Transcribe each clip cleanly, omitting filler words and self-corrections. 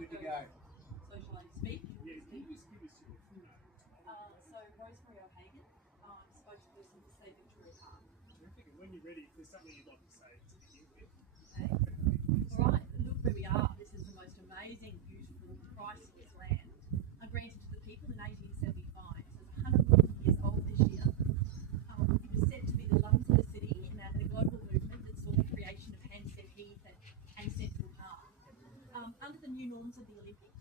Good to go. So shall I speak? Yeah, can you just give us your full name? So Rosemary O'Hagan, I'm spokesperson for Save Victoria Park. Terrific. And when you're ready, if there's something you'd like to say to begin with. Okay. All right, look where we are. This is the most amazing, beautiful, priceless land. Granted to the people in 1875, so it's 100 years old this year. It was said to be the lungs of the city in a global movement that saw the creation of Hampstead Heath and Central Park. Under the new norms of the Olympics,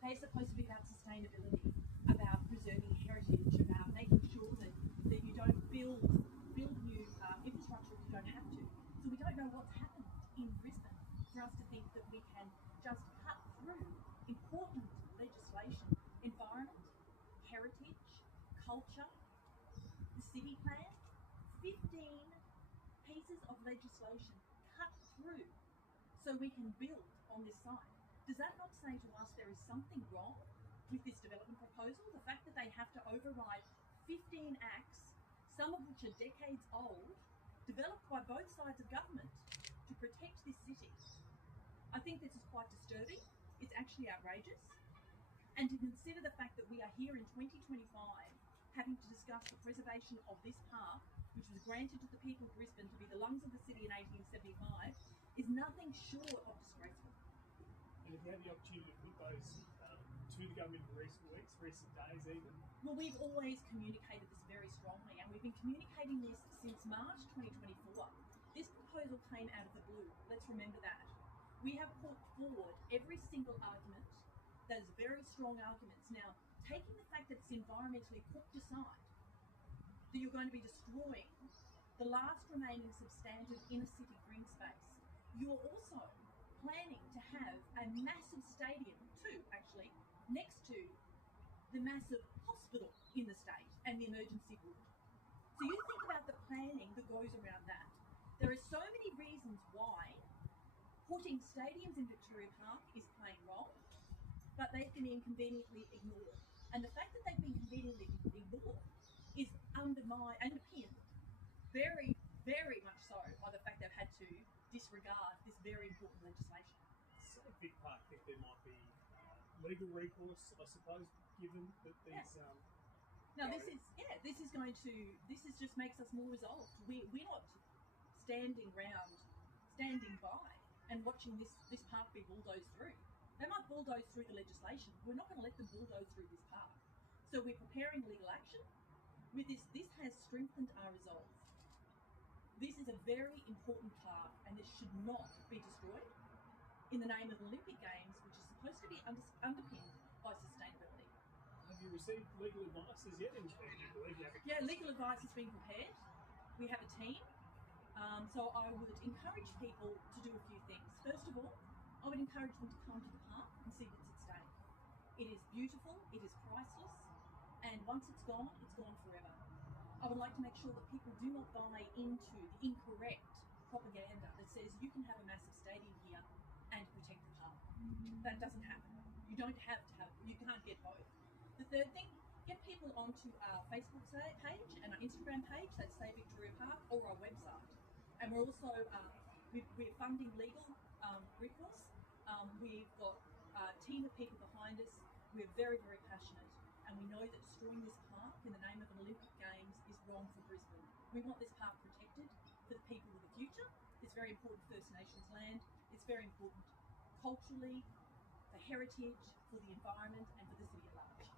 they're supposed to be about sustainability, about preserving heritage, about making sure that you don't build new infrastructure if you don't have to. So we don't know what's happened in Brisbane for us to think that we can just cut through important legislation, environment, heritage, culture, the city plan, 15 pieces of legislation cut through so we can build on this site. Does that not say to us there is something wrong with this development proposal? The fact that they have to override 15 acts, some of which are decades old, developed by both sides of government to protect this city. I think this is quite disturbing. It's actually outrageous. And to consider the fact that we are here in 2025 having to discuss the preservation of this park, which was granted to the people of Brisbane to be the lungs of the city in 1875, is nothing short of disgraceful. And if you had the opportunity to put those to the government in recent weeks, recent days even? Well, we've always communicated this very strongly, and we've been communicating this since March 2024. This proposal came out of the blue. Let's remember that. We have put forward every single argument. Those very strong arguments. Now, taking the fact that it's environmentally cooked aside, that you're going to be destroying the last remaining substantive inner city green space, you're also planning to have a massive stadium too, actually, next to the massive hospital in the state and the emergency ward. So you think about the planning that goes around that. There are so many reasons why putting stadiums in Victoria Park is playing wrong, but they've been inconveniently ignored. And the fact that they've been conveniently ignored is underpinned very, very much so by the fact they've had to disregard this very important legislation. So Vic Park think there might be legal recourse, I suppose, given that these... Now this just makes us more resolved. We're not standing by and watching this park be bulldozed through. They might bulldoze through the legislation. We're not going to let them bulldoze through this park. So we're preparing legal action. With this has strengthened our resolve. This is a very important park, and this should not be destroyed in the name of Olympic Games, which is supposed to be underpinned by sustainability. Have you received legal advice as yet? Yeah, legal advice has been prepared. We have a team. So I would encourage people to do a few things. First of all, I would encourage them to come to the park and see what's at stake. It is beautiful, it is priceless, and once it's gone forever. I would like to make sure that people do not buy into the incorrect propaganda that says you can have a massive stadium here and protect the park. That doesn't happen. You can't get both. The third thing, get people onto our Facebook page and our Instagram page, that's Save Victoria Park, or our website. And we're also we're funding legal recourse. We've got a team of people behind us. We're very, very passionate, and we know that destroying this park in the name of an Olympic Games is wrong for Brisbane. We want this park protected for the people of the future. It's very important First Nations land. It's very important culturally, for heritage, for the environment, and for the city at large.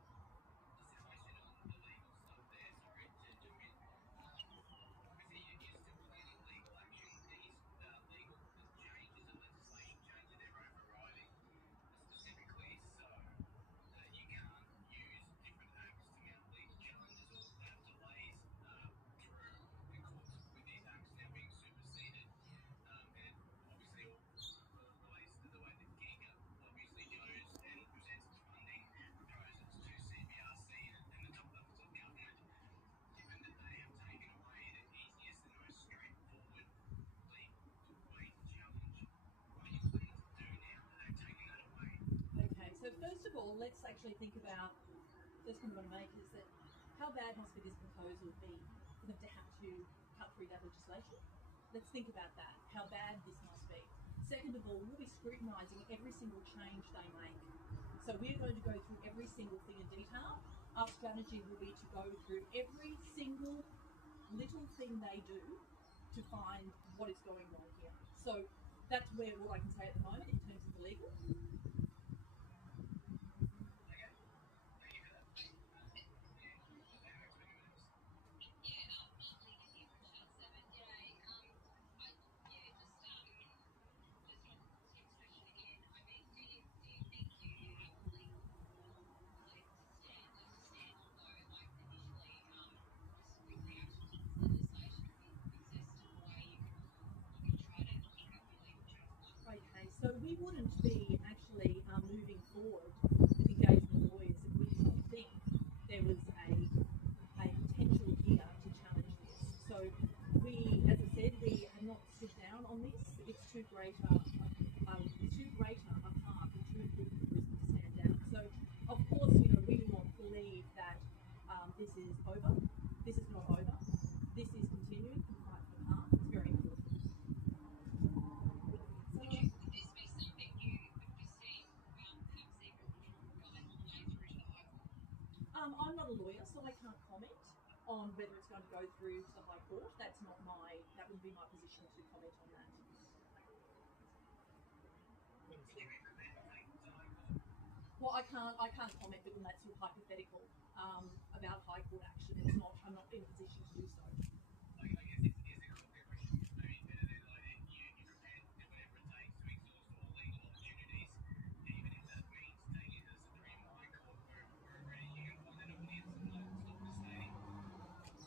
So first of all, let's actually think about, first point I'm going to make is that how bad must this proposal be for them to have to cut through that legislation? Let's think about that, how bad this must be. Second of all, we'll be scrutinising every single change they make. So we're going to go through every single thing in detail. Our strategy will be to go through every single little thing they do to find what is going wrong here. So that's where what I can say at the moment in terms of the legal. Okay, so we wouldn't be actually moving forward with engagement lawyers if we didn't think there was a potential here to challenge this. So we, as I said, we have not stood down on this. It's too great a part, and too good for Brisbane to stand down. So of course, we do not believe that this is over. This is not over. This is continuing to fight for the park. It's very important. I'm not a lawyer, so I can't comment on whether it's going to go through to the High Court. That would be my position to comment on that. Well, I can't comment on that sort of hypothetical about High Court action. I'm not in a position to do so.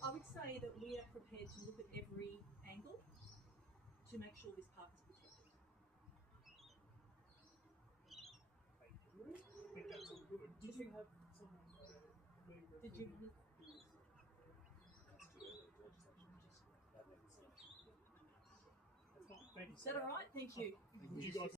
I would say that we are prepared to look at every angle to make sure this park is protected. Thank you. I think that's all good. Did you have someone Did you? Thank you. Is that all right? Thank you. Would you guys